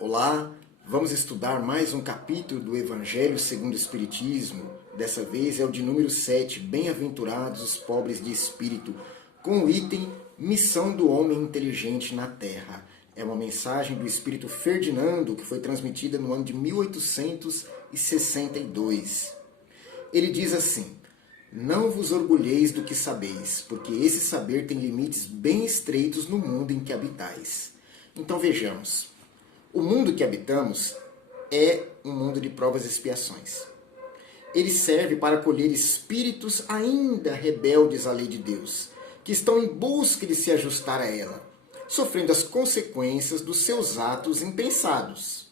Olá, vamos estudar mais um capítulo do Evangelho segundo o Espiritismo. Dessa vez é o de número 7, Bem-aventurados os pobres de espírito, com o item Missão do Homem Inteligente na Terra. É uma mensagem do Espírito Ferdinando que foi transmitida no ano de 1862. Ele diz assim: não vos orgulheis do que sabeis, porque esse saber tem limites bem estreitos no mundo em que habitais. Então vejamos. O mundo que habitamos é um mundo de provas e expiações. Ele serve para acolher espíritos ainda rebeldes à lei de Deus, que estão em busca de se ajustar a ela, sofrendo as consequências dos seus atos impensados,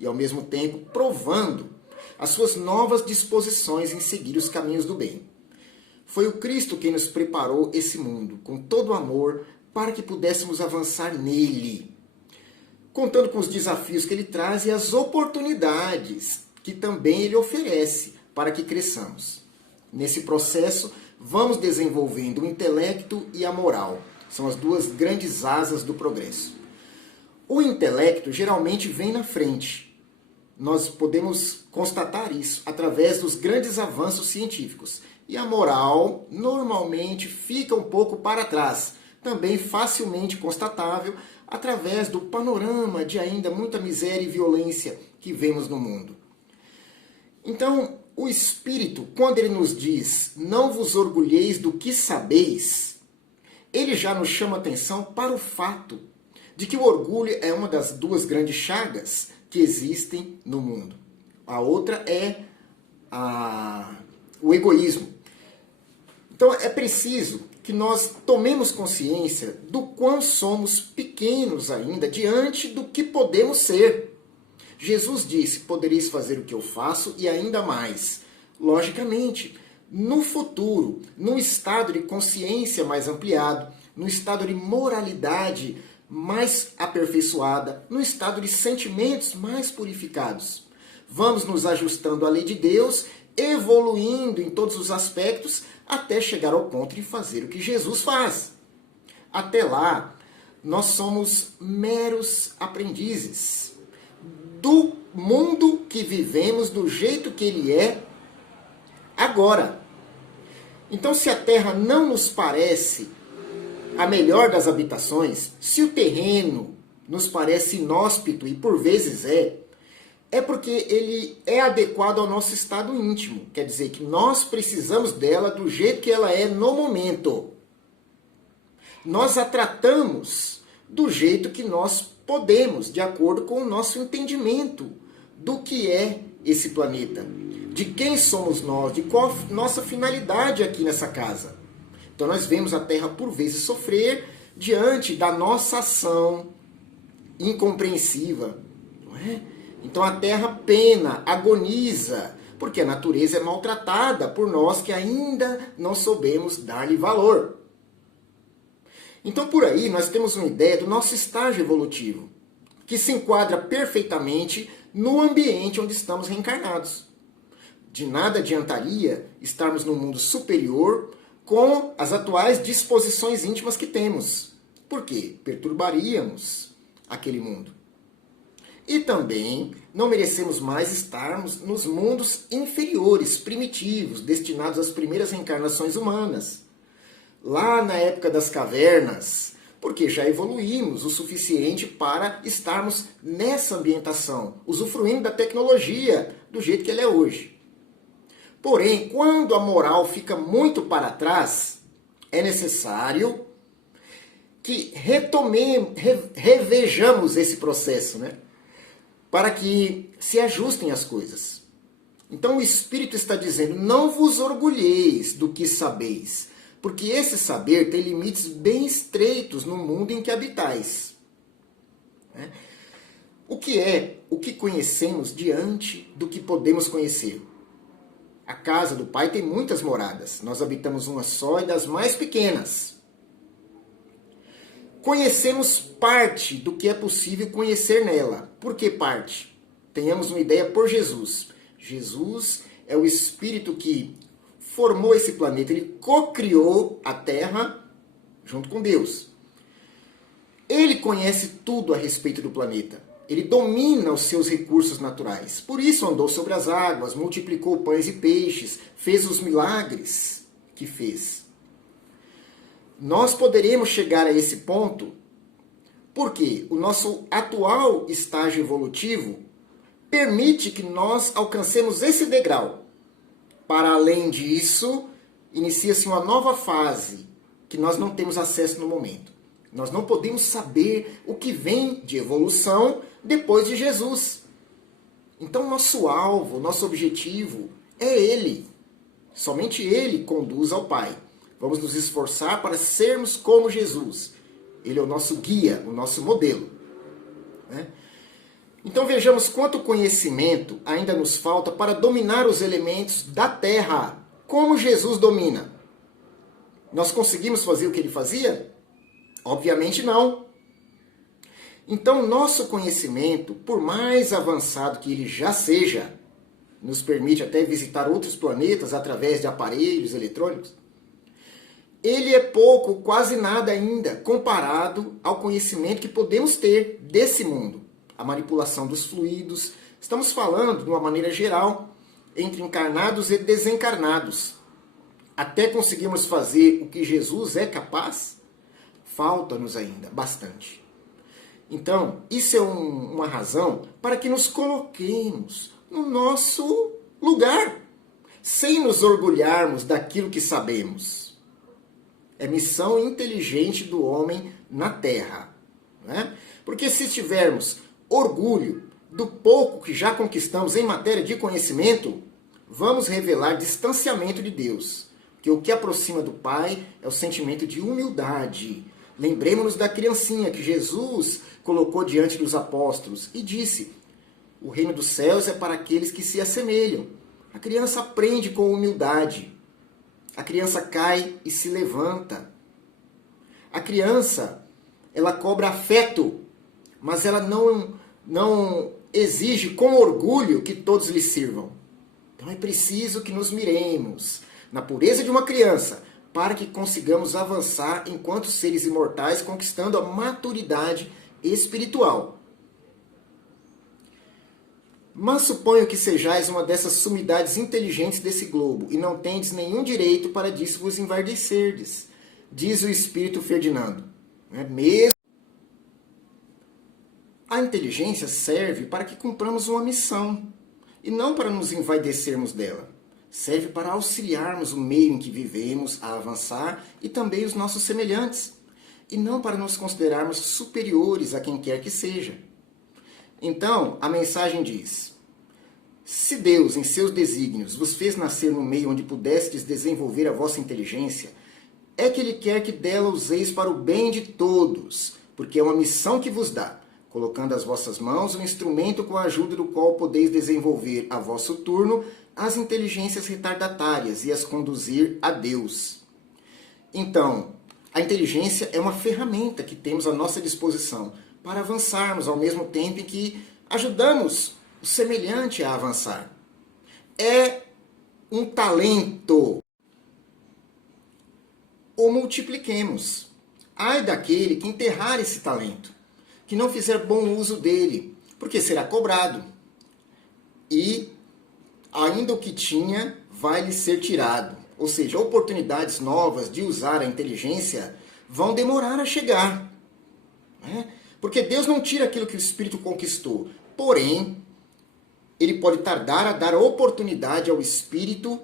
e ao mesmo tempo provando as suas novas disposições em seguir os caminhos do bem. Foi o Cristo quem nos preparou esse mundo, com todo o amor, para que pudéssemos avançar nele, contando com os desafios que ele traz e as oportunidades que também ele oferece para que cresçamos. Nesse processo, vamos desenvolvendo o intelecto e a moral. São as duas grandes asas do progresso. O intelecto geralmente vem na frente. Nós podemos constatar isso através dos grandes avanços científicos. E a moral, normalmente, fica um pouco para trás, também facilmente constatável através do panorama de ainda muita miséria e violência que vemos no mundo. Então, o Espírito, quando ele nos diz, não vos orgulheis do que sabeis, ele já nos chama atenção para o fato de que o orgulho é uma das duas grandes chagas que existem no mundo. A outra é o egoísmo. Então, é preciso que nós tomemos consciência do quão somos pequenos ainda diante do que podemos ser. Jesus disse, podereis fazer o que eu faço e ainda mais. Logicamente, no futuro, num estado de consciência mais ampliado, num estado de moralidade mais aperfeiçoada, num estado de sentimentos mais purificados. Vamos nos ajustando à lei de Deus, evoluindo em todos os aspectos, até chegar ao ponto de fazer o que Jesus faz. Até lá, nós somos meros aprendizes do mundo que vivemos, do jeito que ele é agora. Então, se a Terra não nos parece a melhor das habitações, se o terreno nos parece inóspito, e por vezes é porque ele é adequado ao nosso estado íntimo. Quer dizer que nós precisamos dela do jeito que ela é no momento. Nós a tratamos do jeito que nós podemos, de acordo com o nosso entendimento do que é esse planeta. De quem somos nós, de qual nossa finalidade aqui nessa casa. Então nós vemos a Terra por vezes sofrer diante da nossa ação incompreensiva, não é? Então a Terra pena, agoniza, porque a natureza é maltratada por nós que ainda não soubemos dar-lhe valor. Então por aí nós temos uma ideia do nosso estágio evolutivo, que se enquadra perfeitamente no ambiente onde estamos reencarnados. De nada adiantaria estarmos num mundo superior com as atuais disposições íntimas que temos. Por quê? Perturbaríamos aquele mundo. E também não merecemos mais estarmos nos mundos inferiores, primitivos, destinados às primeiras reencarnações humanas. Lá na época das cavernas, porque já evoluímos o suficiente para estarmos nessa ambientação, usufruindo da tecnologia do jeito que ela é hoje. Porém, quando a moral fica muito para trás, é necessário que revejamos esse processo, né? Para que se ajustem as coisas. Então o Espírito está dizendo, não vos orgulheis do que sabeis, porque esse saber tem limites bem estreitos no mundo em que habitais. O que é o que conhecemos diante do que podemos conhecer? A casa do Pai tem muitas moradas, nós habitamos uma só e das mais pequenas. Conhecemos parte do que é possível conhecer nela. Por que parte? Tenhamos uma ideia por Jesus. Jesus é o Espírito que formou esse planeta. Ele co-criou a Terra junto com Deus. Ele conhece tudo a respeito do planeta. Ele domina os seus recursos naturais. Por isso andou sobre as águas, multiplicou pães e peixes, fez os milagres que fez. Nós poderemos chegar a esse ponto porque o nosso atual estágio evolutivo permite que nós alcancemos esse degrau. Para além disso, inicia-se uma nova fase que nós não temos acesso no momento. Nós não podemos saber o que vem de evolução depois de Jesus. Então, nosso alvo, nosso objetivo é Ele. Somente Ele conduz ao Pai. Vamos nos esforçar para sermos como Jesus. Ele é o nosso guia, o nosso modelo. Né? Então vejamos quanto conhecimento ainda nos falta para dominar os elementos da Terra, como Jesus domina. Nós conseguimos fazer o que ele fazia? Obviamente não. Então nosso conhecimento, por mais avançado que ele já seja, nos permite até visitar outros planetas através de aparelhos eletrônicos, ele é pouco, quase nada ainda, comparado ao conhecimento que podemos ter desse mundo. A manipulação dos fluidos. Estamos falando, de uma maneira geral, entre encarnados e desencarnados. Até conseguirmos fazer o que Jesus é capaz, falta-nos ainda bastante. Então, isso é uma razão para que nos coloquemos no nosso lugar, sem nos orgulharmos daquilo que sabemos. É missão inteligente do homem na Terra. Né? Porque se tivermos orgulho do pouco que já conquistamos em matéria de conhecimento, vamos revelar distanciamento de Deus. Porque o que aproxima do Pai é o sentimento de humildade. Lembremos-nos da criancinha que Jesus colocou diante dos apóstolos e disse: o reino dos céus é para aqueles que se assemelham. A criança aprende com humildade. A criança cai e se levanta. A criança, ela cobra afeto, mas ela não exige com orgulho que todos lhe sirvam. Então é preciso que nos miremos na pureza de uma criança para que consigamos avançar enquanto seres imortais, conquistando a maturidade espiritual. Mas suponho que sejais uma dessas sumidades inteligentes desse globo, e não tendes nenhum direito para disso vos envardecerdes, diz o Espírito Ferdinando. É mesmo? A inteligência serve para que cumpramos uma missão, e não para nos envaidecermos dela. Serve para auxiliarmos o meio em que vivemos a avançar e também os nossos semelhantes, e não para nos considerarmos superiores a quem quer que seja. Então, a mensagem diz: se Deus, em seus desígnios, vos fez nascer no meio onde pudestes desenvolver a vossa inteligência, é que Ele quer que dela useis para o bem de todos, porque é uma missão que vos dá, colocando às vossas mãos um instrumento com a ajuda do qual podeis desenvolver a vosso turno as inteligências retardatárias e as conduzir a Deus. Então, a inteligência é uma ferramenta que temos à nossa disposição para avançarmos ao mesmo tempo em que ajudamos o semelhante a avançar. É um talento. O multipliquemos. Ai daquele que enterrar esse talento, que não fizer bom uso dele, porque será cobrado. E ainda o que tinha vai lhe ser tirado. Ou seja, oportunidades novas de usar a inteligência vão demorar a chegar. Né? Porque Deus não tira aquilo que o Espírito conquistou. Porém, Ele pode tardar a dar a oportunidade ao Espírito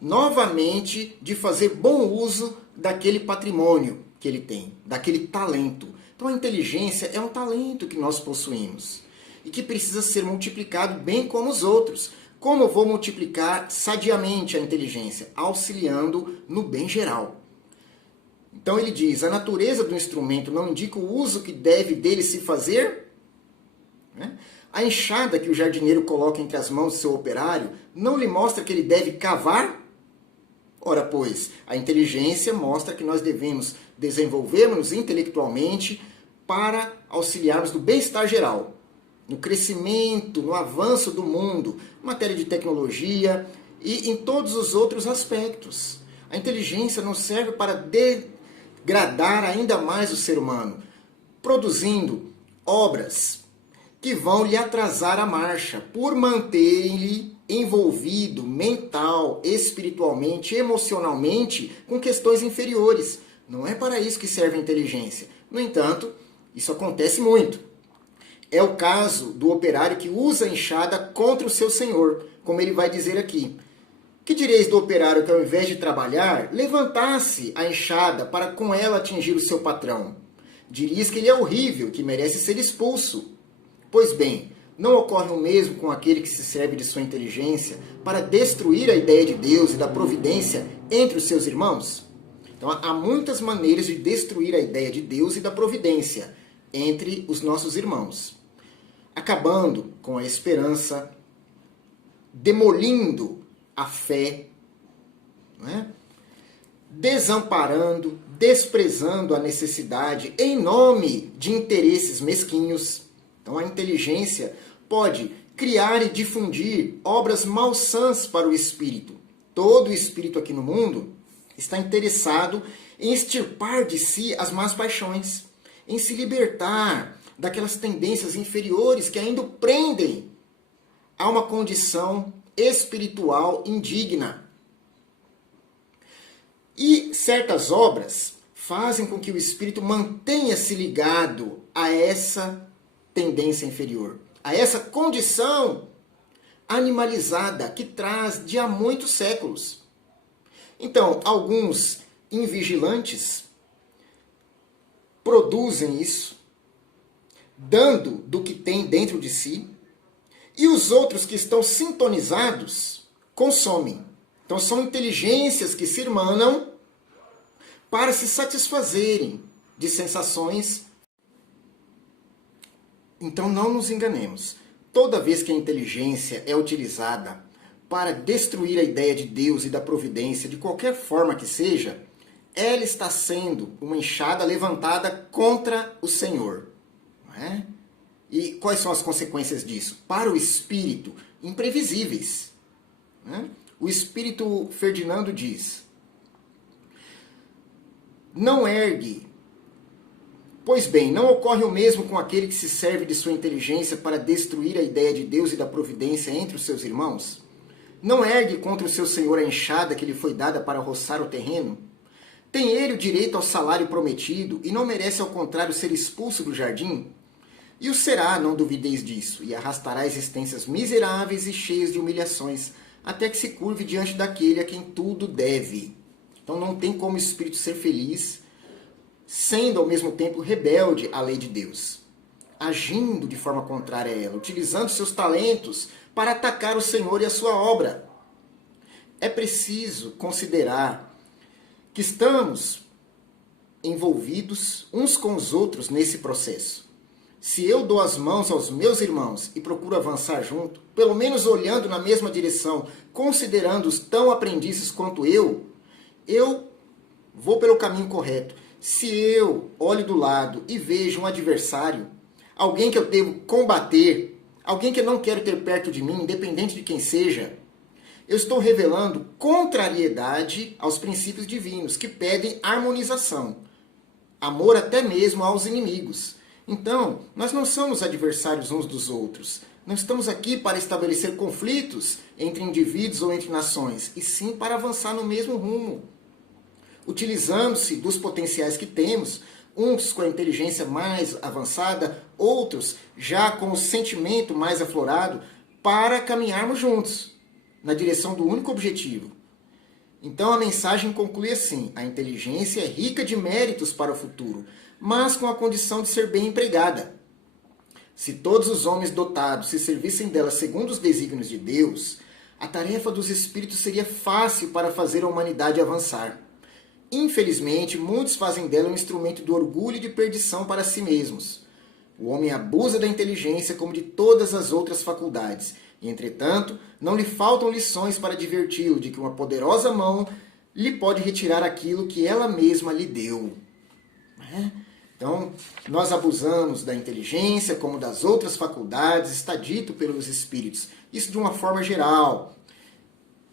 novamente de fazer bom uso daquele patrimônio que ele tem, daquele talento. Então a inteligência é um talento que nós possuímos e que precisa ser multiplicado bem como os outros. Como eu vou multiplicar sadiamente a inteligência? Auxiliando no bem geral. Então ele diz, a natureza do instrumento não indica o uso que deve dele se fazer? A enxada que o jardineiro coloca entre as mãos do seu operário não lhe mostra que ele deve cavar? Ora, pois, a inteligência mostra que nós devemos desenvolvermos intelectualmente para auxiliarmos no bem-estar geral, no crescimento, no avanço do mundo, em matéria de tecnologia e em todos os outros aspectos. A inteligência não serve para degradar ainda mais o ser humano, produzindo obras que vão lhe atrasar a marcha, por manterem-lhe envolvido mental, espiritualmente, emocionalmente com questões inferiores. Não é para isso que serve a inteligência. No entanto, isso acontece muito. É o caso do operário que usa a enxada contra o seu senhor, como ele vai dizer aqui. Que direis do operário que, ao invés de trabalhar, levantasse a enxada para com ela atingir o seu patrão? Dirias que ele é horrível, que merece ser expulso. Pois bem, não ocorre o mesmo com aquele que se serve de sua inteligência para destruir a ideia de Deus e da providência entre os seus irmãos? Então, há muitas maneiras de destruir a ideia de Deus e da providência entre os nossos irmãos. Acabando com a esperança, demolindo a fé, né? Desamparando, desprezando a necessidade em nome de interesses mesquinhos. Então a inteligência pode criar e difundir obras malsãs para o espírito. Todo espírito aqui no mundo está interessado em extirpar de si as más paixões, em se libertar daquelas tendências inferiores que ainda o prendem a uma condição espiritual indigna. E certas obras fazem com que o espírito mantenha-se ligado a essa tendência inferior, a essa condição animalizada que traz de há muitos séculos. Então, alguns invigilantes produzem isso, dando do que tem dentro de si, e os outros que estão sintonizados consomem. Então são inteligências que se irmanam para se satisfazerem de sensações. Então não nos enganemos. Toda vez que a inteligência é utilizada para destruir a ideia de Deus e da providência, de qualquer forma que seja, ela está sendo uma enxada levantada contra o Senhor. Não é? E quais são as consequências disso? Para o espírito, imprevisíveis. Né? O espírito Ferdinando diz: não ergue. Pois bem, não ocorre o mesmo com aquele que se serve de sua inteligência para destruir a ideia de Deus e da providência entre os seus irmãos? Não ergue contra o seu senhor a enxada que lhe foi dada para roçar o terreno? Tem ele o direito ao salário prometido e não merece, ao contrário, ser expulso do jardim? E o será, não duvideis disso, e arrastará existências miseráveis e cheias de humilhações, até que se curve diante daquele a quem tudo deve. Então não tem como o espírito ser feliz, sendo ao mesmo tempo rebelde à lei de Deus, agindo de forma contrária a ela, utilizando seus talentos para atacar o Senhor e a sua obra. É preciso considerar que estamos envolvidos uns com os outros nesse processo. Se eu dou as mãos aos meus irmãos e procuro avançar junto, pelo menos olhando na mesma direção, considerando-os tão aprendizes quanto eu vou pelo caminho correto. Se eu olho do lado e vejo um adversário, alguém que eu devo combater, alguém que eu não quero ter perto de mim, independente de quem seja, eu estou revelando contrariedade aos princípios divinos, que pedem harmonização, amor até mesmo aos inimigos. Então, nós não somos adversários uns dos outros. Não estamos aqui para estabelecer conflitos entre indivíduos ou entre nações, e sim para avançar no mesmo rumo, utilizando-se dos potenciais que temos, uns com a inteligência mais avançada, outros já com o sentimento mais aflorado, para caminharmos juntos, na direção do único objetivo. Então a mensagem conclui assim: a inteligência é rica de méritos para o futuro, mas com a condição de ser bem empregada. Se todos os homens dotados se servissem dela segundo os desígnios de Deus, a tarefa dos espíritos seria fácil para fazer a humanidade avançar. Infelizmente, muitos fazem dela um instrumento do orgulho e de perdição para si mesmos. O homem abusa da inteligência como de todas as outras faculdades, e, entretanto, não lhe faltam lições para diverti-lo de que uma poderosa mão lhe pode retirar aquilo que ela mesma lhe deu. Então, nós abusamos da inteligência como das outras faculdades, está dito pelos espíritos. Isso de uma forma geral.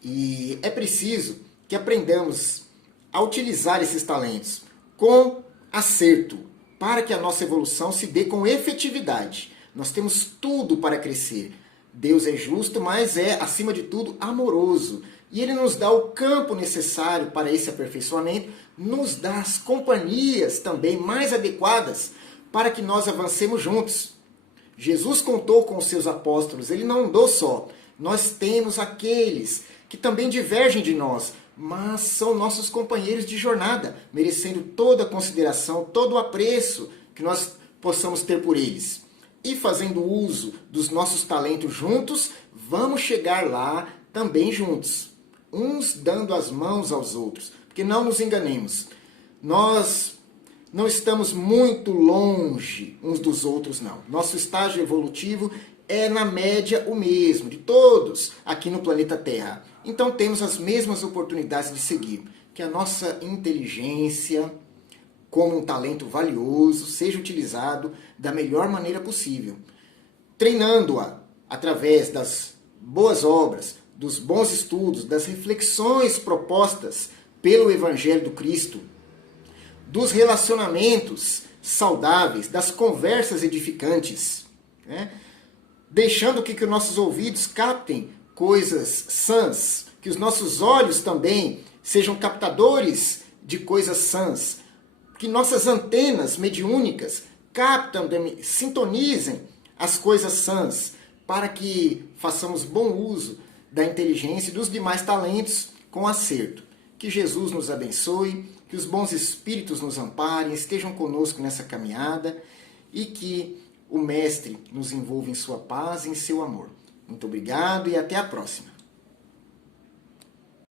E é preciso que aprendamos a utilizar esses talentos com acerto, para que a nossa evolução se dê com efetividade. Nós temos tudo para crescer. Deus é justo, mas é, acima de tudo, amoroso. E Ele nos dá o campo necessário para esse aperfeiçoamento, nos dá as companhias também mais adequadas para que nós avancemos juntos. Jesus contou com os seus apóstolos, Ele não andou só. Nós temos aqueles que também divergem de nós, mas são nossos companheiros de jornada, merecendo toda a consideração, todo o apreço que nós possamos ter por eles. E fazendo uso dos nossos talentos juntos, vamos chegar lá também juntos. Uns dando as mãos aos outros. Porque não nos enganemos. Nós não estamos muito longe uns dos outros, não. Nosso estágio evolutivo é, na média, o mesmo de todos aqui no planeta Terra. Então temos as mesmas oportunidades de seguir. Que a nossa inteligência, como um talento valioso, seja utilizado da melhor maneira possível. Treinando-a através das boas obras, dos bons estudos, das reflexões propostas pelo Evangelho do Cristo, dos relacionamentos saudáveis, das conversas edificantes, né? Deixando que os nossos ouvidos captem coisas sãs, que os nossos olhos também sejam captadores de coisas sãs, que nossas antenas mediúnicas captam, sintonizem as coisas sãs, para que façamos bom uso da inteligência e dos demais talentos com acerto. Que Jesus nos abençoe, que os bons espíritos nos amparem, estejam conosco nessa caminhada e que o Mestre nos envolva em sua paz e em seu amor. Muito obrigado e até a próxima.